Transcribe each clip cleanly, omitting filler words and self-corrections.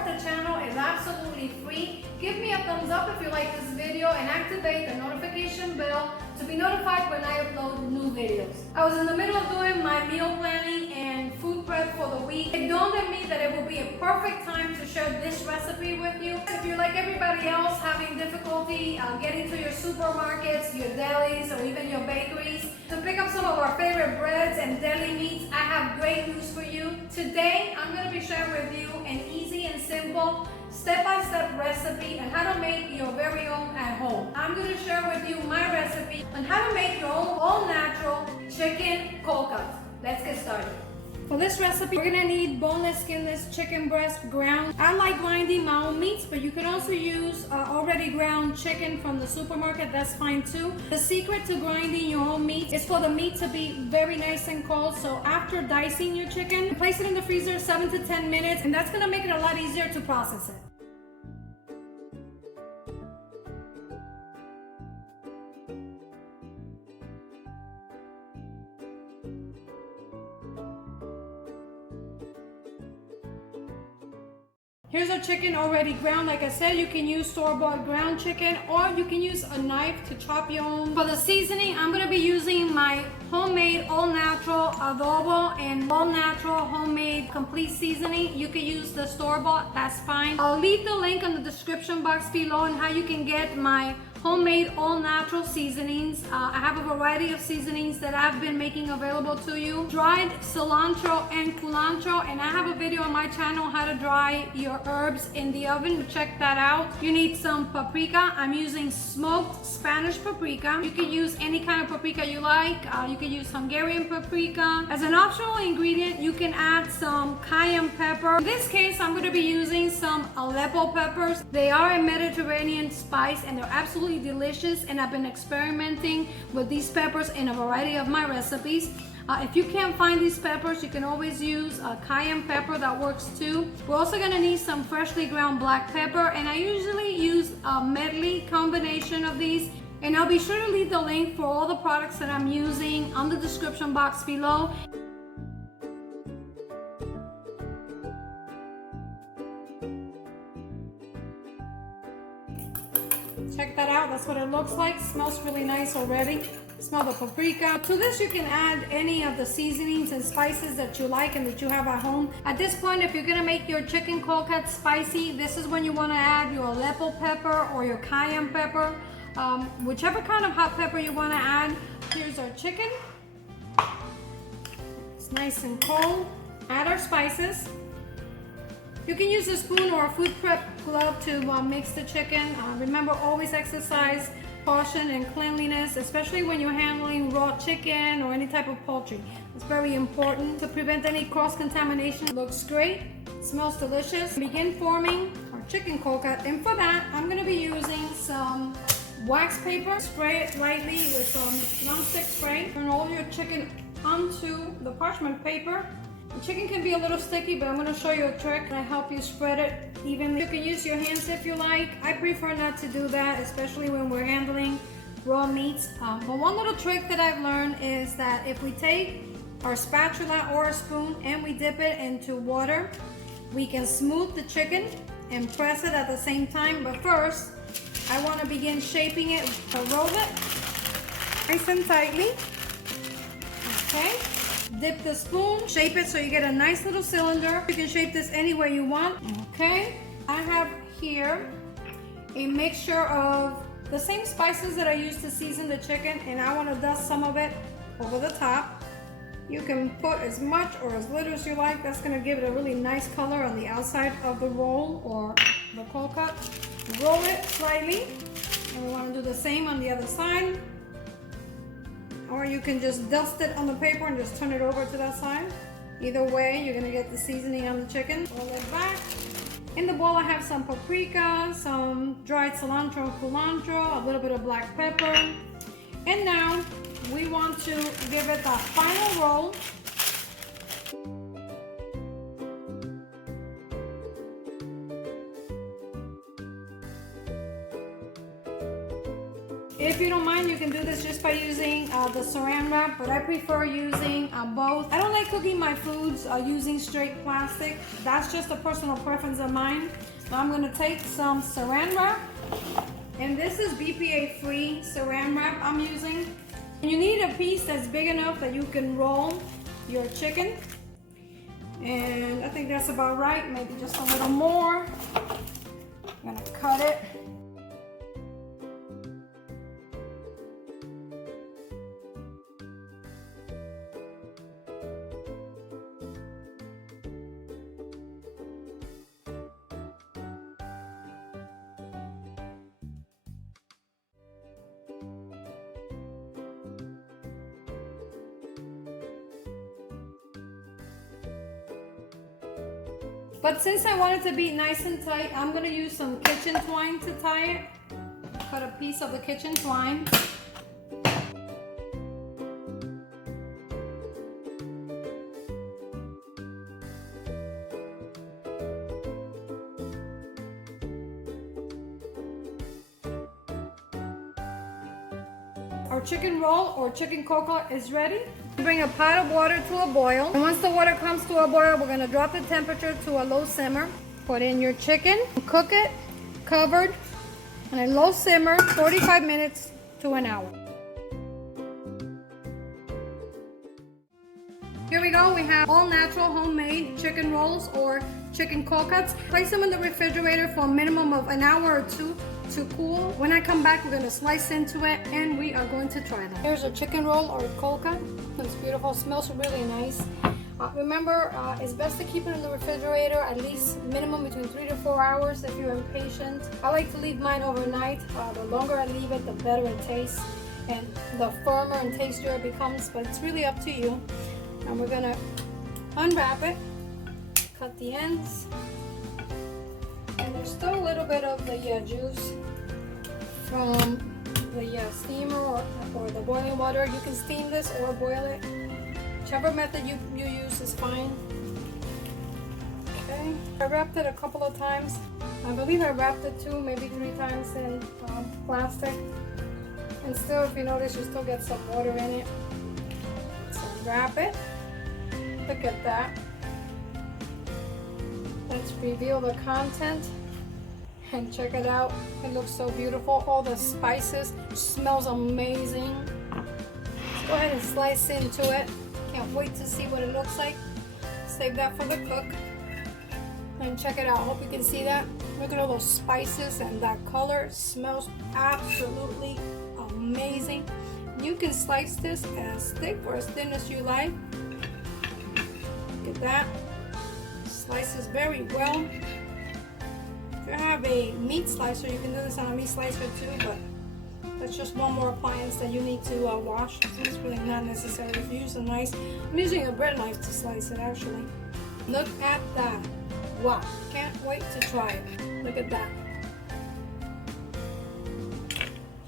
support the channel is absolutely free. Give me a thumbs up if you like this video and activate the notification bell to be notified when I upload new videos. I was in the middle of doing my meal planning and food prep for the week. It dawned on me that it would be a perfect time to share this recipe with you. If you're like everybody else having difficulty getting to your supermarkets, your delis, or even your bakeries to pick up some of our favorite breads and deli meats, I have great news for you. Today, I'm going to be sharing with you an easy and simple step-by-step recipe on how to make your very own at home. I'm going to share with you my recipe on how to make your own all-natural chicken cold cuts. Let's get started. For this recipe, we're going to need boneless, skinless chicken breast ground. I like grinding my own meats, but you can also use already ground chicken from the supermarket. That's fine too. The secret to grinding your own meat is for the meat to be very nice and cold. So after dicing your chicken, place it in the freezer 7 to 10 minutes, and that's going to make it a lot easier to process it. Here's our chicken already ground. Like I said, you can use store-bought ground chicken or you can use a knife to chop your own. For the seasoning, I'm going to be using my homemade all-natural adobo and all-natural homemade complete seasoning. You can use the store-bought, that's fine. I'll leave the link in the description box below on how you can get my homemade all-natural seasonings. I have a variety of seasonings that I've been making available to you. Dried cilantro and culantro, and I have a video on my channel how to dry your herbs in the oven. Check that out. You need some paprika. I'm using smoked Spanish paprika. You can use any kind of paprika you like. You can use Hungarian paprika. As an optional ingredient, you can add some cayenne pepper. In this case, I'm going to be using some Aleppo peppers. They are a Mediterranean spice and they're absolutely delicious, and I've been experimenting with these peppers in a variety of my recipes. If you can't find these peppers, you can always use a cayenne pepper, that works too. We're also going to need some freshly ground black pepper, and I usually use a medley combination of these, and I'll be sure to leave the link for all the products that I'm using on the description box below. Check that out, that's what it looks like. Smells really nice already. Smell the paprika. To this you can add any of the seasonings and spices that you like and that you have at home. At this point, if you're gonna make your chicken cold cut spicy, this is when you wanna add your Aleppo pepper or your cayenne pepper. Whichever kind of hot pepper you wanna add. Here's our chicken. It's nice and cold. Add our spices. You can use a spoon or a food prep glove to mix the chicken. Remember, always exercise caution and cleanliness, especially when you're handling raw chicken or any type of poultry. It's very important to prevent any cross-contamination. Looks great, smells delicious. Begin forming our chicken cold cut, and for that, I'm going to be using some wax paper. Spray it lightly with some non-stick spray. Turn all your chicken onto the parchment paper. The chicken can be a little sticky, but I'm going to show you a trick and I help you spread it evenly. You can use your hands if you like. I prefer not to do that, especially when we're handling raw meats. But one little trick that I've learned is that if we take our spatula or a spoon and we dip it into water, we can smooth the chicken and press it at the same time. But first, I want to begin shaping it to roll it nice and tightly. Okay. Dip the spoon, shape it so you get a nice little cylinder. You can shape this any way you want. Okay, I have here a mixture of the same spices that I use to season the chicken, and I want to dust some of it over the top. You can put as much or as little as you like. That's going to give it a really nice color on the outside of the roll or the cold cut. Roll it slightly, and we want to do the same on the other side. Or you can just dust it on the paper and just turn it over to that side. Either way, you're gonna get the seasoning on the chicken. Roll it back. In the bowl, I have some paprika, some dried cilantro and culantro, a little bit of black pepper. And now, we want to give it that final roll. If you don't mind, you can do this just by using the saran wrap, but I prefer using both. I don't like cooking my foods using straight plastic. That's just a personal preference of mine. Now I'm gonna take some saran wrap, and this is BPA-free saran wrap I'm using. And you need a piece that's big enough that you can roll your chicken. And I think that's about right, maybe just a little more. I'm gonna cut it. But since I want it to be nice and tight, I'm gonna use some kitchen twine to tie it. Cut a piece of the kitchen twine. Our chicken roll or chicken coca is ready. Bring a pot of water to a boil. And once the water comes to a boil, we're gonna drop the temperature to a low simmer. Put in your chicken, cook it, covered, on a low simmer, 45 minutes to an hour. Here we go, we have all natural homemade chicken rolls or chicken cold cuts. Place them in the refrigerator for a minimum of an hour or two to cool. When I come back, we're gonna slice into it and we are going to try them. Here's a chicken roll or cold cut. It's beautiful, smells really nice. Remember, it's best to keep it in the refrigerator at least minimum between 3 to 4 hours if you're impatient. I like to leave mine overnight. The longer I leave it, the better it tastes and the firmer and tastier it becomes, but it's really up to you. And we're gonna unwrap it, cut the ends, and there's still a little bit of the juice from the steamer or the boiling water. You can steam this or boil it. Whichever method you use is fine. Okay, I wrapped it a couple of times. I believe I wrapped it 2, maybe 3 times in plastic. And still, if you notice, you still get some water in it. So wrap it. Look at that. Let's reveal the content and check it out. It looks so beautiful. All the spices, smells amazing. Let's go ahead and slice into it. Can't wait to see what it looks like. Save that for the cook. And check it out. Hope you can see that. Look at all those spices and that color. It smells absolutely amazing. You can slice this as thick or as thin as you like. Look at that. Slices very well. If you have a meat slicer, you can do this on a meat slicer too, but that's just one more appliance that you need to wash. It's really not necessary. If you use a knife, I'm using a bread knife to slice it actually. Look at that. Wow, can't wait to try it. Look at that.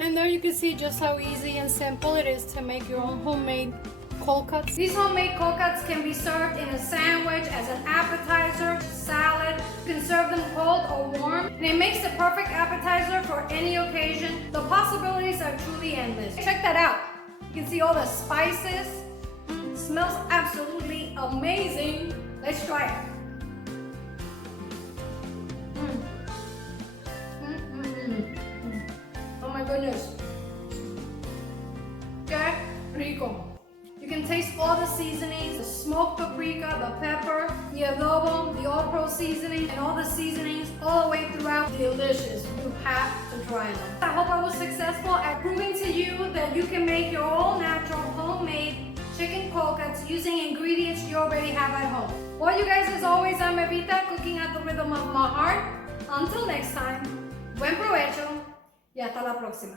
And there you can see just how easy and simple it is to make your own homemade cold cuts. These homemade cold cuts can be served in a sandwich, as an appetizer, salad. You can serve them cold or warm. And it makes the perfect appetizer for any occasion. The possibilities are truly endless. Check that out. You can see all the spices. Smells absolutely amazing. Let's try it. Oh my goodness. Que rico. You can taste all the seasonings, the smoked paprika, the pepper, the adobo, the all-pro seasoning, and all the seasonings all the way throughout. Delicious. You have to try them. I hope I was successful at proving to you that you can make your own natural homemade chicken cold cuts using ingredients you already have at home. Well, you guys, as always, I'm Evita, cooking at the rhythm of my heart. Until next time, buen provecho y hasta la próxima.